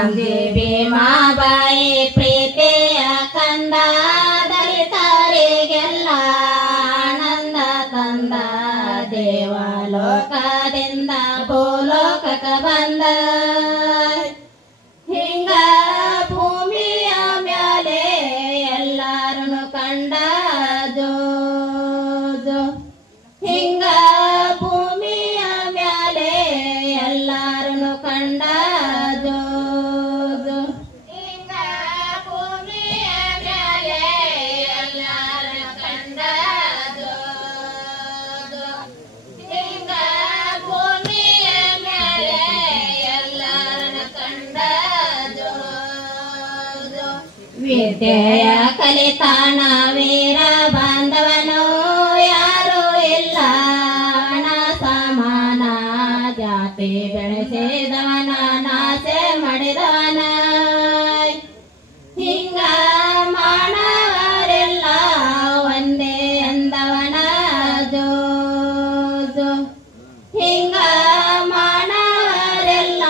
ರಾಮ್ಜಿ ಭೀಮಾಬಾಯಿ ಪ್ರೀತಿಯ ಕಂದ ದಲಿತರಿಗೆಲ್ಲ ಆನಂದ ತಂದ ದೇವಲೋಕದಿಂದ ಭೂಲೋಕಕ್ಕ ಬಂದ ಹಿಂಗ ಭೂಮಿಯ ಮ್ಯಾಲೆ ಎಲ್ಲಾರನ್ನು ಕಂಡ ಜೋ ಜೋ ಹಿಂಗ ಭೂಮಿಯ ಮ್ಯಾಲೆ ಎಲ್ಲಾರನ್ನು ಕಂಡ ಜೋ ಜೋ ಹಿಂಗ ಭೂಮಿಯ ಮ್ಯಾಲೆ ಎಲ್ಲಾರನ್ನು ಕಂಡ ಜೋ ಜೋ ಹಿಂಗ ಭೂಮಿಯ ಮ್ಯಾಲೆ ಎಲ್ಲಾರನ್ನು ಕಂಡ ಜೋ ಜೋ ವಿದ್ಯೆಯ ಕಲಿತಾಣ ವೀರ ಬಾಂಧವನು ಯಾರು ಇಲ್ಲ ಹಣ ಸಮಾನ ಜಾತಿ ಬೆಳೆಸಿದವನ ನಾಶೆ ಮಾಡಿದವನ ಹಿಂಗ ಮಾನವರೆಲ್ಲ ಒಂದೇ ಎಂದವನ ಜೋ ಜೋ ಹಿಂಗ ಮಾನವರೆಲ್ಲ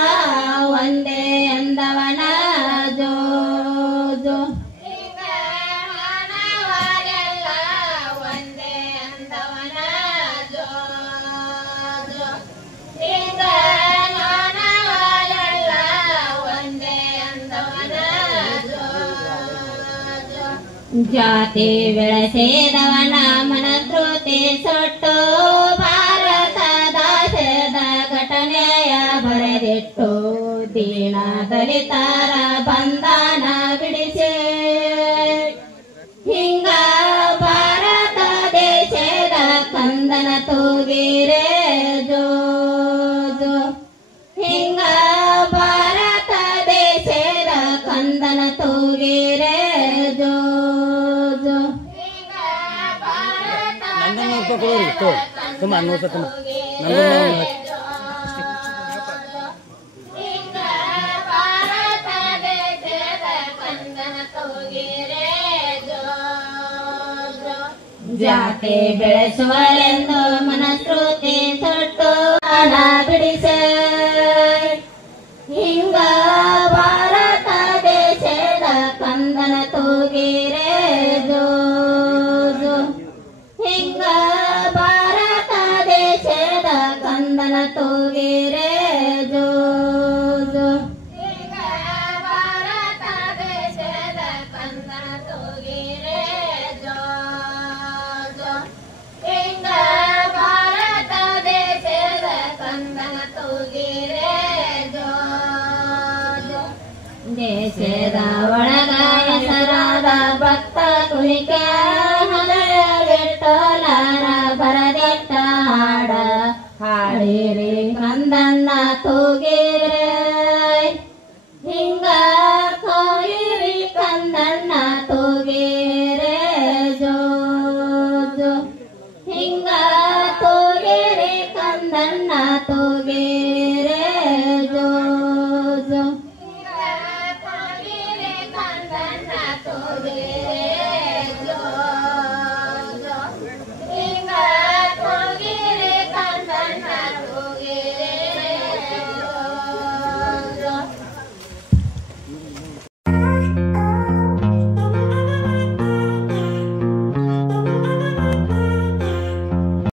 ಒಂದೇ ಎಂದವನ ಜೋ ಜೋ ಹಿಂಗ ಮಾನವರೆಲ್ಲ ಒಂದೇ ಎಂದವನ ಜೋ ಜೋ ಹಿಂಗ ಮಾನವರೆಲ್ಲ ಒಂದೇ ಎಂದವನ ಜೋ ಜೋ ಜಾತಿ ಬೆಳೆಸಿದವನ ಮನಸ್ಮೃತಿ ಸೊಟ್ಟು ಭಾರತದ ಸೇದ ಘಟನೆಯ ಬರೆದಿಟ್ಟು ದೀನ ದಲಿತರ ಬಂಧನ ಬಿಡಿಸಿ ಹಿಂಗ ಭಾರತ ದೇಶದ ಕಂದನ ತೂಗಿರೆ ಜೋ ಜೋ ಹಿಂಗ ಭಾರತ ದೇಶದ ಕಂದನ ತೂಗಿರೆ ಜೋ ಜೋ ಹಿಂಗ ಭಾರತ ಹಿಂಗ ಭಾರತ ದೇಶದ ಕಂದನ ತೂಗಿರೆ ಜೋ ಜೋ ಜಾತಿ ಬೆಳೆಸುವಳೆಂದು ಮನಸ್ಮೃತಿ ಸೊಟ್ಟು ಹಣ ಬಿಡಿಸ